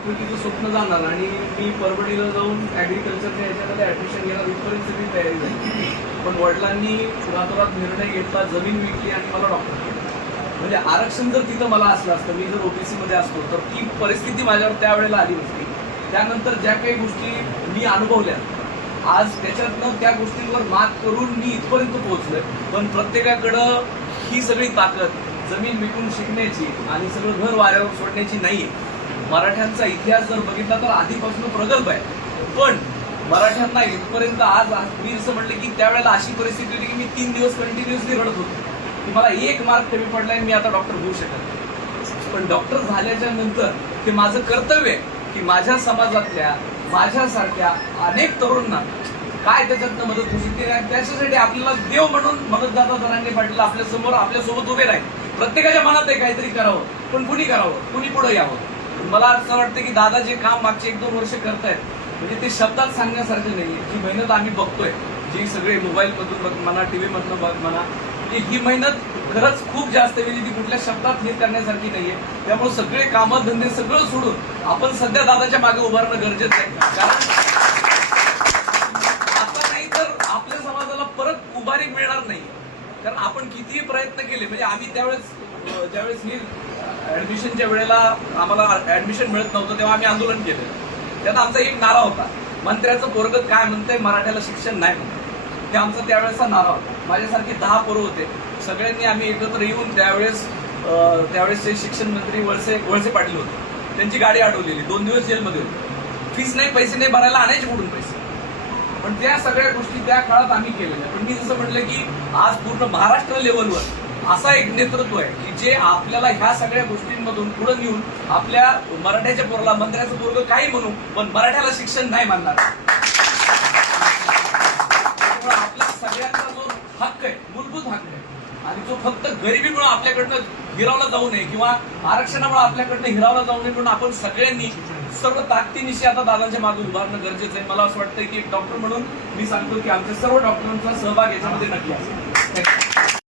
तिचं स्वप्न जाणार आणि मी परभणीला जाऊन ॲग्रिकल्चरच्या याच्यामध्ये ॲडमिशन घेणार इथपर्यंत सगळी तयारी झाली. पण वडिलांनी रातोरात निर्णय घेतला जमीन विकली आणि मला डॉक्टर केलं. म्हणजे आरक्षण जर तिथं मला असलं असतं मी जर ओबीसीमध्ये असतो तर ती परिस्थिती माझ्यावर त्यावेळेला आली नसती त्यानंतर ज्या काही गोष्टी मी अनुभवल्या आज त्याच्यातनं त्या गोष्टींवर मात करून मी इथपर्यंत पोहोचलोय. पण प्रत्येकाकडं ही सगळी ताकद जमीन विकून शिकण्याची आणि सगळं घर वाऱ्यावर सोडण्याची नाहीये. मराठ्यांचा इतिहास जर बघितला तर आधीपासून प्रगल्भ आहे. पण मराठ्यांना इथपर्यंत आज मी जसं म्हटलं की त्यावेळेला अशी परिस्थिती होती की मी तीन दिवस कंटिन्युअसली रडत होतो. की मला एक मार्क कमी पडलाय आणि मी आता डॉक्टर होऊ शकत नाही. पण डॉक्टर झाल्याच्यानंतर ते माझं कर्तव्य आहे की माझ्या समाजातल्या माझ्यासारख्या अनेक तरुणांना काय त्याच्यातनं मदत होऊ शकते? आणि त्याच्यासाठी आपल्याला देव म्हणून मदतदाता जरांगे पाटील आपल्यासमोर आपल्यासोबत उभे राहील. प्रत्येकाच्या मनात आहे काहीतरी करावं पण कुणी करावं? कुणी पुढे यावं? मला असं वाटतं की दादा जे काम मागचे एक दोन वर्ष करतायत म्हणजे ते शब्दात सांगण्यासारखं नाहीये. जी मेहनत आम्ही बघतोय. जी सगळे मोबाईल मधून बघ म्हणा टीव्ही मधून बघ म्हणा म्हणजे ही मेहनत खरंच खूप जास्त वेळी म्हणजे ती कुठल्या शब्दात हे करण्यासारखी नाहीये. त्यामुळे सगळे कामं धंदे सगळं सोडून आपण सध्या दादाच्या मागे उभारणं गरजेचं आहे. कारण आता नाही तर आपल्या समाजाला परत उभारी मिळणार नाही कारण आपण कितीही प्रयत्न केले म्हणजे आम्ही त्यावेळेस ज्यावेळेस ही ऍडमिशनच्या वेळेला आम्हाला ऍडमिशन मिळत नव्हतं तेव्हा आम्ही आंदोलन केलं. त्यात आमचा एक नारा होता. मंत्र्याचं पोरग काय म्हणतंय मराठ्याला शिक्षण नाही म्हणत ते आमचा त्यावेळेसचा नारा होता. माझ्यासारखे दहा पोरं होते. सगळ्यांनी आम्ही एकत्र येऊन त्यावेळेस त्यावेळेसचे शिक्षण मंत्री वळसे वळसे पाटील होते. त्यांची गाडी अडवलेली दोन दिवस जेलमध्ये होती. फीस नाही पैसे नाही भरायला आणायचे कुठून पैसे? पण त्या सगळ्या गोष्टी त्या काळात आम्ही केलेल्या. पण मी जसं म्हटलं की आज पूर्ण महाराष्ट्र लेवलवर असा एक नेतृत्व आहे की जे आपल्याला ह्या सगळ्या गोष्टींमधून पुढे नेऊन आपल्या मराठ्याच्या पोराला मंत्र्याचं पोरग काही म्हणू पण मराठ्याला शिक्षण नाही मानणार. आपला सगळ्यांचा जो हक्क आहे मूलभूत हक्क आहे आणि जो फक्त गरिबीमुळे आपल्याकडनं हिरावला जाऊ नये किंवा आरक्षणामुळे आपल्याकडनं हिरावला जाऊ नये म्हणून आपण सगळ्यांनी सर्व ताकदीनिशी आता दादांच्या मागे उभारणं गरजेचं आहे. मला असं वाटतं की डॉक्टर म्हणून मी सांगतो की आमच्या सर्व डॉक्टरांचा सहभाग याच्यामध्ये नक्की असेल.